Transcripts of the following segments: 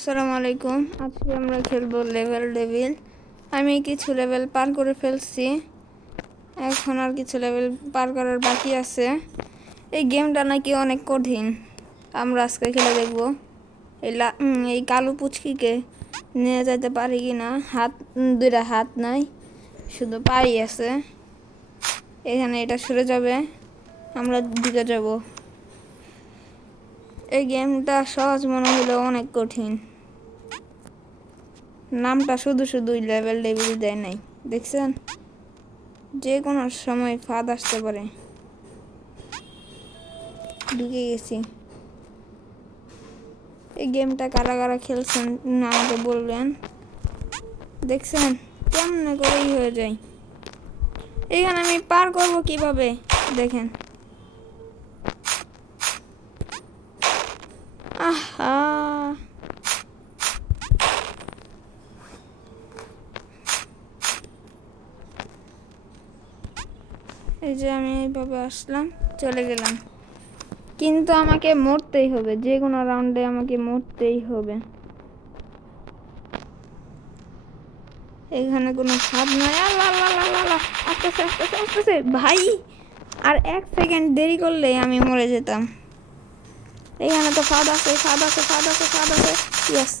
আসসালামু আলাইকুম। আজকে আমরা খেলবো লেভেল ডেভিল। আমি কিছু লেভেল পার করে ফেলছি, এখন আর কিছু লেভেল পার করার বাকি আছে। এই গেমটা নাকি অনেক কঠিন, আমরা আজকে খেলে দেখবো এই কালো পুচকিকে নিয়ে যেতে পারি কি না। দুইটা হাত নাই, শুধু পাই আছে। এখানে এটা সরে যাবে, আমরা ঢুকে যাব। এই গেমটা সহজ মনে হলেও অনেক কঠিন। নামটা শুধুই লেভেল ডেভিল দেয় নাই, দেখছেন? যে কোনো সময় ফাঁদ আসতে পারে। ঢুকে গেছি। এই গেমটা কারা কারা খেলছেন আমাকে বলবেন। দেখছেন কেমনে করেই হয়ে যায়। এখানে আমি পার করব কিভাবে দেখেন। আহা, এই যে আমি এইভাবে আসলাম, চলে গেলাম, কিন্তু আমাকে মরতেই হবে। যে কোনো রাউন্ডে আমাকে মরতেই হবে। এখানে কোনো ফাঁদ নাই। আস্তে আস্তে ভাই, আর 1 সেকেন্ড দেরি করলে আমি মরে যেতাম। এখানে তো ফাঁদ আছে। ইয়েস।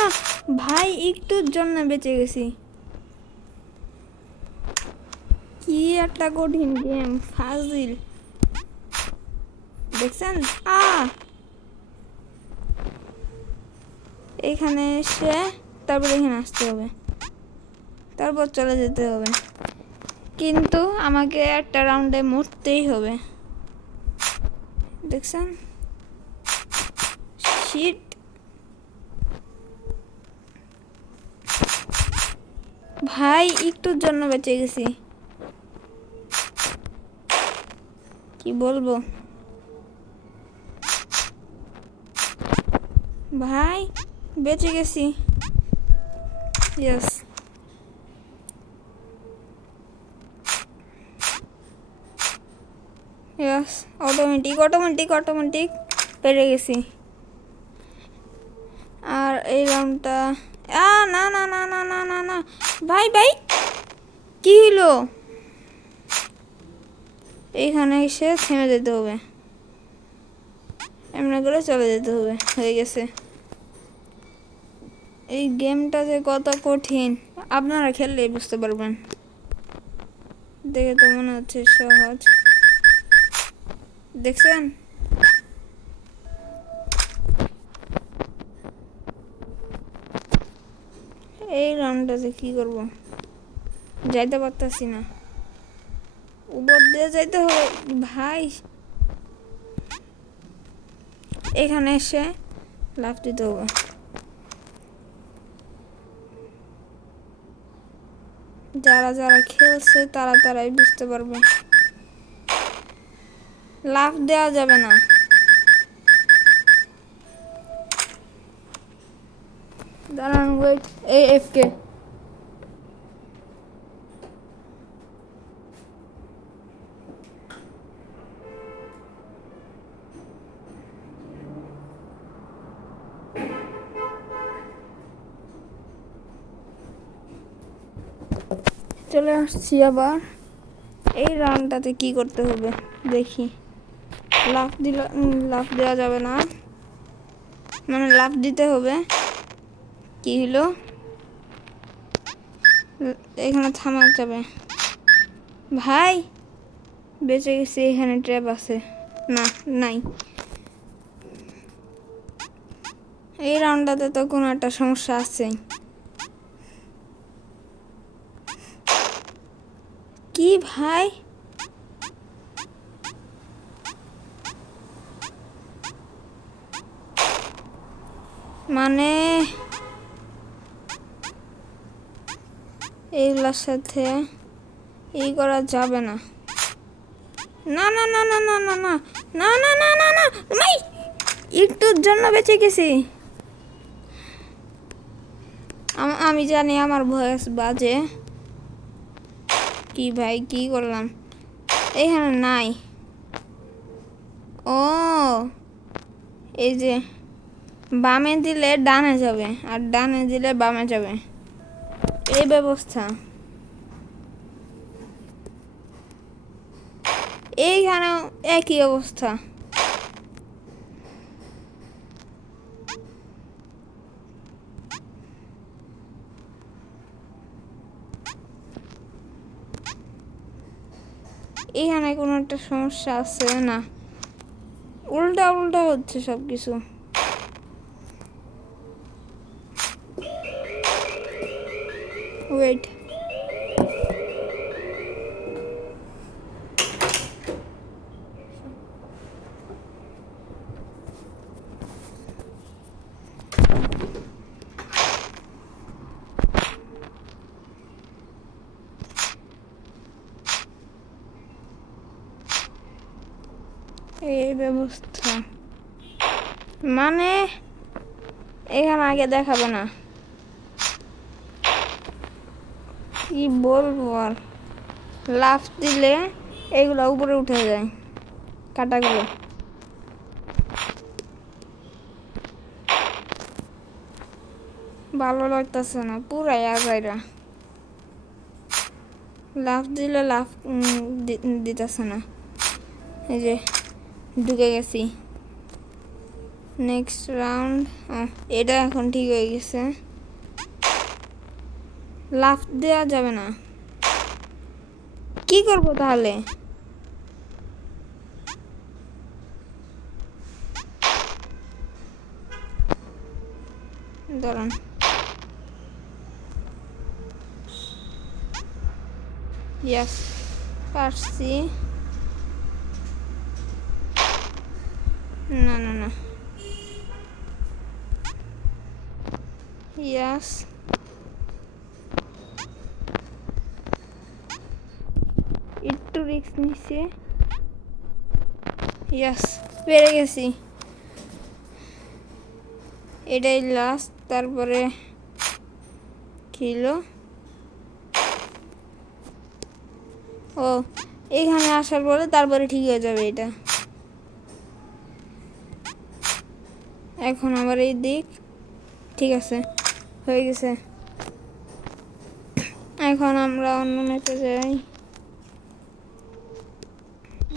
না ভাই, একটুর জন্য বেঁচে গেছি। কি একটা কঠিন গেম, ফাজিল। দেখছেন? এখানে এসে তারপর এখানে আসতে হবে, তারপর চলে যেতে হবে, কিন্তু আমাকে একটা রাউন্ডে মরতেই হবে। দেখছেন? শিট। ভাই একটুর জন্য বেঁচে গেছি, কি বলবো ভাই, বেঁচে গেছি। ইয়েস। ইয়েস, অটোমেটিক পেরে গেছি। আর এই রাউন্ডটা না ভাই কি হলো? এইখানে এসে থেমে যেতে হবে, এমনি করে চলে যেতে হবে। হয়ে গেছে। এই গেমটা যে কত কঠিন আপনারা খেললেই বুঝতে পারবেন। দেখে তো মনে হচ্ছে সহজ, দেখছেন? এই রাউন্ডটাতে কি করব, যাইতে পারতাছি না। উপর দিয়ে যাইতে হবে ভাই। এখানে এসে লাফ দিতে হবে। যারা খেলছে তারাই বুঝতে পারবে। লাফ দেওয়া যাবে না। দাঁড়ান, ওয়েট। AFK। চলে আসছি আবার। এই রাউন্ডটাতে কি করতে হবে দেখি। লাফ দেওয়া যাবে না, মানে লাফ দিতে হবে। কি হলো? এখানে থামা যাবে ভাই। বেঁচে গেছি। এখানে ট্র্যাপ আছে না? নাই। এই রাউন্ডটাতে তো কোনো একটা সমস্যা আছে। কি ভাই, মানে এইগুলোর সাথে এই করা যাবে না। না ভাই, একটুর জন্য বেঁচে গেছি। আমি জানি আমার ভয়েস বাজে। কি ভাই, কি করলাম? এখানে নাই। ও এই যে বামে দিলে ডানে যাবে আর ডানে দিলে বামে যাবে, এই ব্যবস্থা। এইখানেও একই অবস্থা। এখানে কোনো একটা সমস্যা আছে না, উল্টা উল্টা হচ্ছে সব কিছু। ওয়েট, এই ব্যবস্থা মানে এখানে আগে দেখাবে না, কি বলবো আর। লাফ দিলে এগুলো উপরে উঠে যায় কাটাগুলো। ভালো লাগতেছে না, পুরাই আজাইরা। লাফ দিলে লাফ দিতেছে না। এই যে ঢুকে গেছি। Next round. এটা এখন ঠিক হয়ে গেছে, লাফ দেওয়া যাবে না। কি করবো তাহলে? দাঁড়ান, ইয়াস পারছি। না না না, ইয়াস একটু রিস্ক নিচ্ছে। ইয়াস পেরে গেছি, এটাই লাস্ট। তারপরে ছিল ও এখানে আসার পরে তারপরে ঠিক হয়ে যাবে এটা। এখন আবার এই দিক ঠিক আছে, হয়ে গেছে। এখন আমরা অন্য ম্যাপে যাই।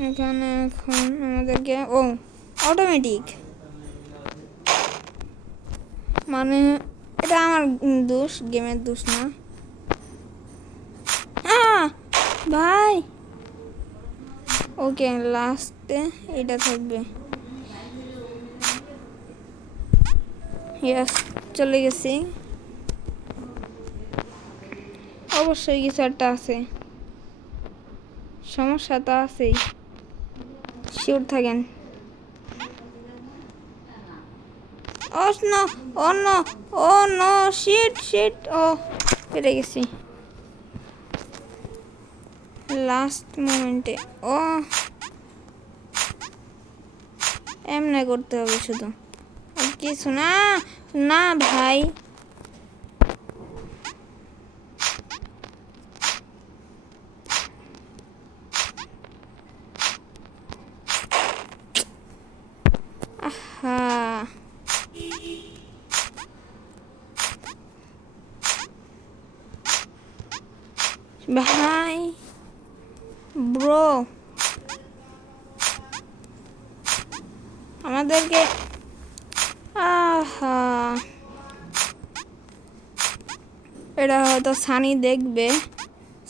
এখানে এখন আমাদেরকে অটোমেটিক, মানে এটা আমার দোষ, গেমের দোষ না ভাই। ওকে, লাস্টে এটা থাকবে। ইয়াস চলে গেছি। অবশ্যই কিছু একটা আছে, সমস্যা তো আছেই, শিওর থাকেন। ও নো, ও নো, ও নো, শিট শিট। ও পেরে গেছি লাস্ট মোমেন্টে। ও এমনি করতে হবে শুধু, কিছু না। না ভাই, আহা ভাই ব্রো, আমাদেরকে আহা, এটা হয়তো সানি দেখবে।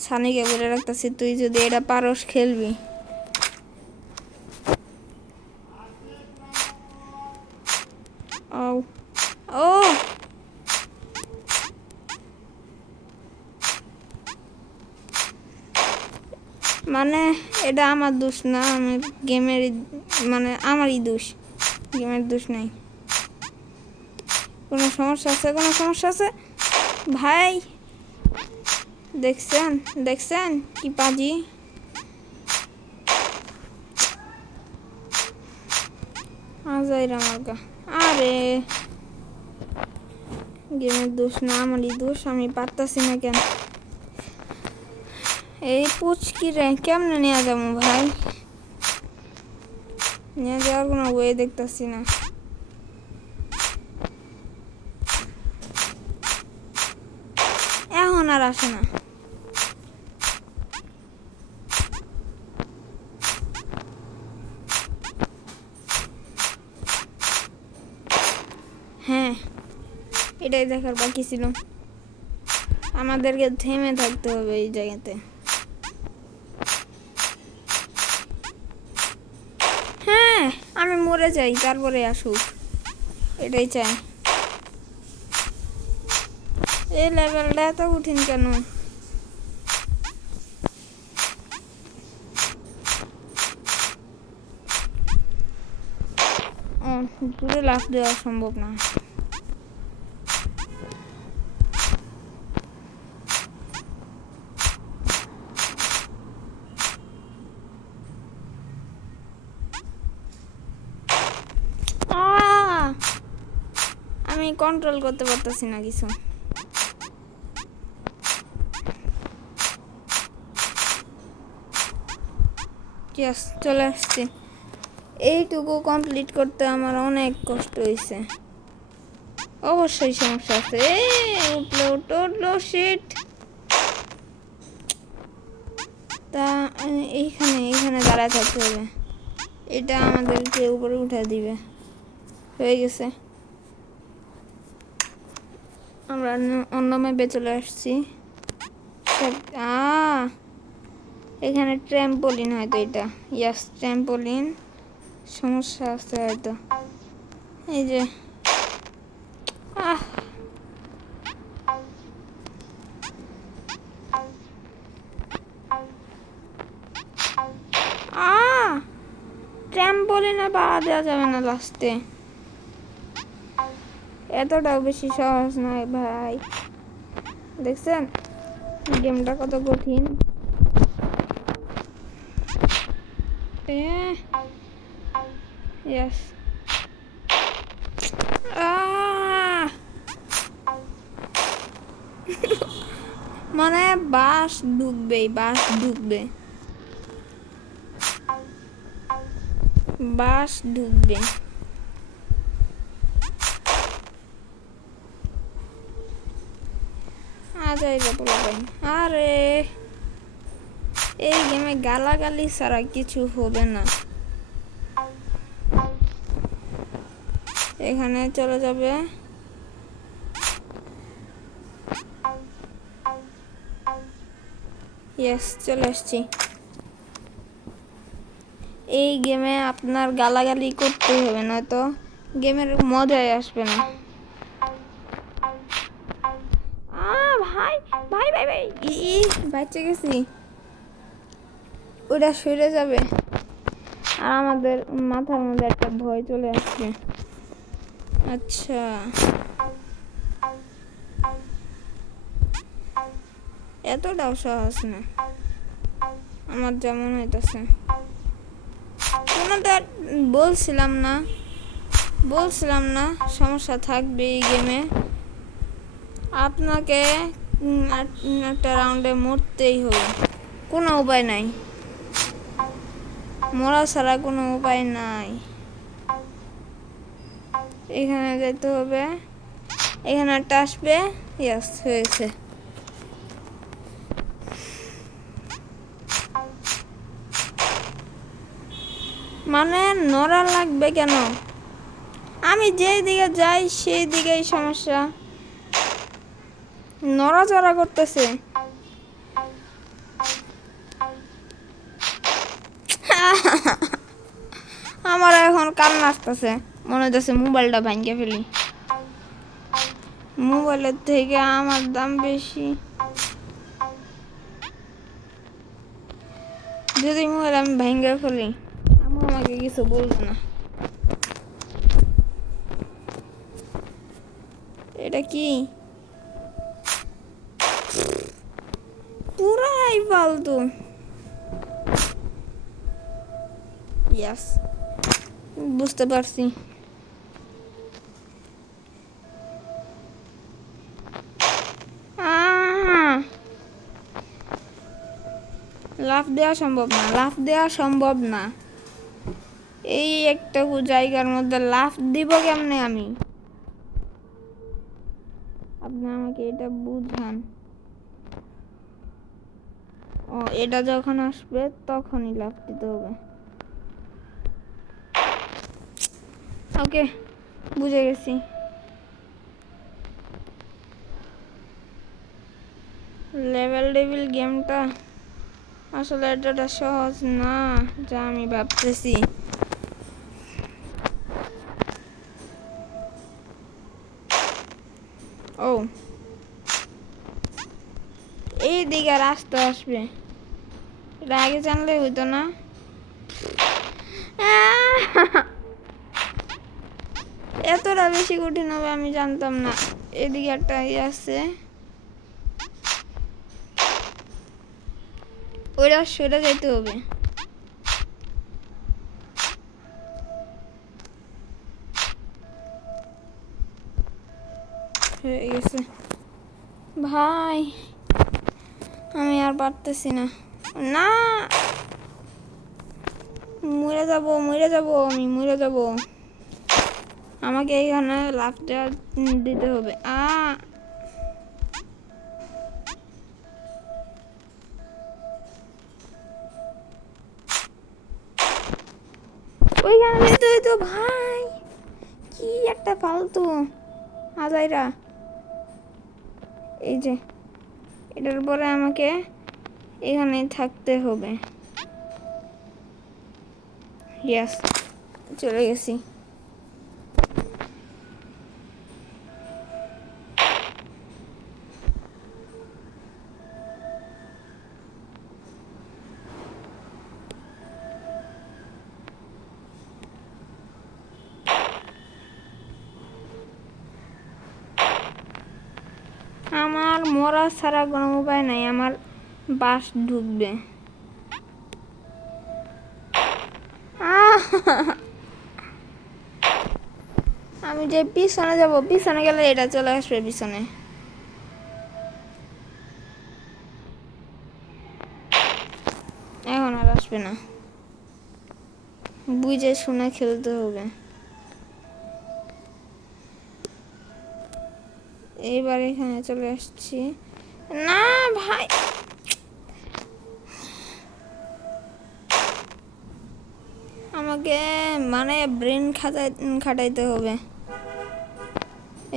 সানিকে বলে রাখতেছি, তুই যদি এটা পারস খেলবি। ও ও মানে এটা আমার দোষ না, আমি গেমের মানে আমারই দোষ, গেমের দোষ নাই। কোনো সমস্যা আছে, কোনো সমস্যা আছে ভাই? দেখছেন দেখছেন কি পাজি। আজাইরা মার্কা। আরে গেমের দোষ না, আমারই দোষ, আমি পারতাছি না কেন। এই পুচকি রে কেমনে নিয়ে যাবো ভাই? নিয়ে যাওয়ার কোনো ওয়ে দেখতেছি না। এখন আর আসে না। হ্যাঁ, এটাই দেখার বাকি ছিল। আমাদেরকে থেমে থাকতে হবে এই জায়গাতে। হ্যাঁ, আমি মরে যাই তারপরে আসুক, এটাই চাই। এই লেভেলটা এত কঠিন কেন? দূরে লাফ দেওয়া সম্ভব না। আমি কন্ট্রোল করতে পারতেছি না কিছু। চলে আসছি। এইটুকু কমপ্লিট করতে আমার অনেক কষ্ট হয়েছে। অবশ্যই সমস্যা আছে। উঠলো শিট। তা এইখানে দাঁড়ায় থাকতে হবে। এটা আমাদেরকে উপরে উঠে দিবে। হয়ে গেছে, আমরা অন্য ম্যাপে চলে আসছি। এখানে ট্র্যাম্পোলিন হয়তো, এটা ইয়াস ট্র্যাম্পোলিন। সমস্যা আছে হয়তো। এই যে ট্র্যাম্পোলিনে পাড়া দেওয়া যাবে না লাস্টে। এতটাও বেশি সহজ নয় ভাই। দেখছেন গেমটা কত কঠিন। ইয়েস, মানে বাস ঢুকবে, বাস ঢুকবে। আরে এই গেমে গালাগালি ছাড়া কিছু হবে না। এখানে চলে যাবে। ইয়েস, চলে আসছি। এই গেমে আপনার গালাগালি করতেই হবে, নয়তো গেমের মজাই আসবে না। ভাই ভাই ভাই ভাই, বাচ্চা গেছি। ওটা সরে যাবে আর আমাদের মাথার মধ্যে একটা ভয় চলে আসবে। আচ্ছা, এতটাও সহজ না আমার যেমন হইতেছে। কোনটা বলছিলাম না সমস্যা থাকবে এই গেমে। আপনাকে একটা রাউন্ডে মরতেই হবে, কোনো উপায় নাই। মরা ছাড়া কোনো উপায় নাই। এখানে যেতে হবে, এখানে একটা আসবে। ইয়েস, হয়েছে। মানে নড়া লাগবে কেন? আমি যেই দিকে যাই সেই দিকেই সমস্যা। নড়াচড়া করতেছে। আমার এখন কান্না আসতেছে, মনে হচ্ছে মোবাইলটা ভাঙিয়ে ফেলি। মোবাইলের থেকে আমার দাম বেশি। যদি মোবাইল আমি ভাঙিয়ে ফেলি, আমাকে কিছু বলবে না। এটা কি পুরাই ফালতু। ইয়াস, বুঝতে পারছি। লাফ দেওয়া সম্ভব না। এই একটা জায়গার মধ্যে লাফ দিব কেমনে আমি? আপনি আমাকে এটা বুঝান। ও, এটা যখন আসবে তখনই লাফ দিতে হবে। ওকে, বুঝে গেছি। লেভেল ডেভিল গেমটা আসলে এতটা সহজ না যা আমি ভাবতেছি। ও, এই দিকে রাস্তা আসবে, এটা আগে জানলে হইতো না। এতটা বেশি কঠিন হবে আমি জানতাম না। এদিকে একটা ইয়ে আছে, ওইটা সরে যাইতে হবে। হয়ে গেছে ভাই, আমি আর পারতেছি না। না, মরে যাব, আমি মরে যাব। আমাকে এইখানে লাফ দিতে হবে। ওইখানে যেতে হইতো ভাই, কি একটা ফালতু আজাইরা। এই যে এটার পরে আমাকে এখানে থাকতে হবে। ইয়েস, চলে গেছি। আমার মরা ছাড়া কোনো উপায় নাই, আমার বাস ঢুকবে। আমি যে পিছনে যাব, পিছনে গেলে এটা চলে আসবে পিছনে। এখন আর আসবে না, বুঝে শুনে খেলতে হবে। এইবার এখানে চলে আসছি। না ভাই, আমাকে মানে ব্রেন খাটাইতে হবে।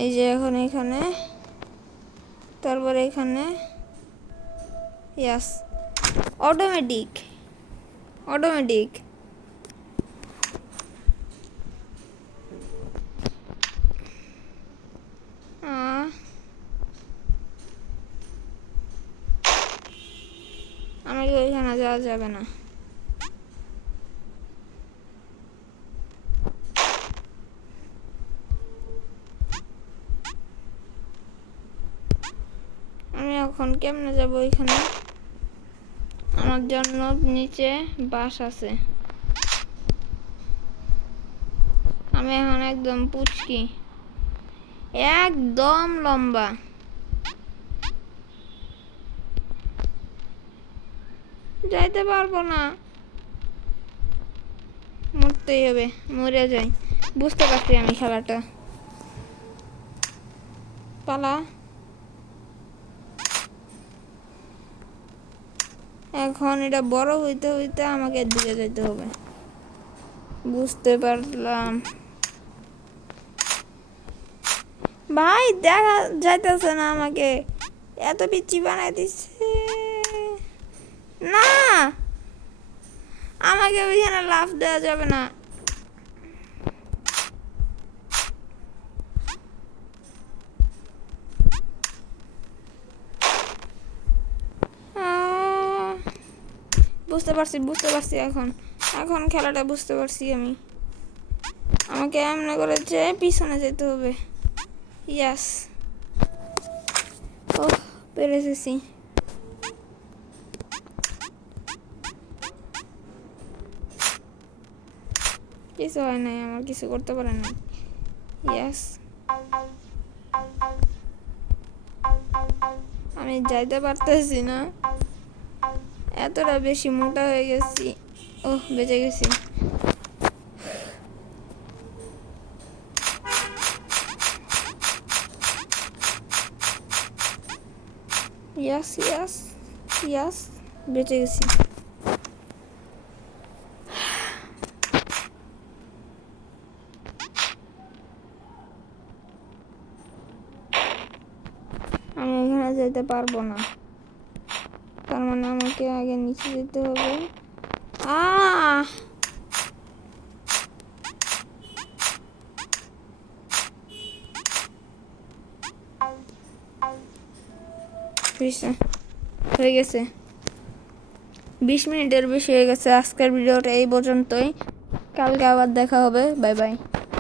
এই যে এখন এখানে, তারপরে এখানে, ইয়াস, অটোমেটিক। আমাকে ওইখানে যাওয়া যাবে না। আমি এখন কেমনে যাব ওইখানে? আমার জন্য নিচে বাস আছে। আমি এখন একদম পুচকি, একদম লম্বা। যাইতে পারবো না, মরতেই হবে, মরে যাই। বুঝতে পারছি আমি খেলাটা। পালা। এখন এটা বড় হইতে হইতে আমাকে দিকে যেতে হবে। বুঝতে পারলাম ভাই, দেখা যাইতেছে না আমাকে, এত পিচ্ছি বানাই দিচ্ছে। না, আমাকে ওইখানে লাফ দেওয়া যাবে না। বুঝতে পারছি এখন খেলাটা বুঝতে পারছি আমি। আমাকে এমনি করেছে পিছনে যেতে হবে। ইয়াস, ও পেরে এসেছি। কিছু হয় নাই, আমার কিছু করতে পারে না। ইয়াস, আমি যাইতে পারতেছি না, এতটা বেশি মোটা হয়ে গেছি। ওহ, বেঁচে গেছি। ইয়াস ইয়াস ইয়াস, বেঁচে গেছি। আমি এখানে যেতে পারবো না, তার মানে আমাকে আগে নিচে যেতে হবে। আহ হয়ে গেছে, 20 মিনিটের বেশি হয়ে গেছে। আজকের ভিডিওটা এই পর্যন্তই, কালকে আবার দেখা হবে। Bye bye.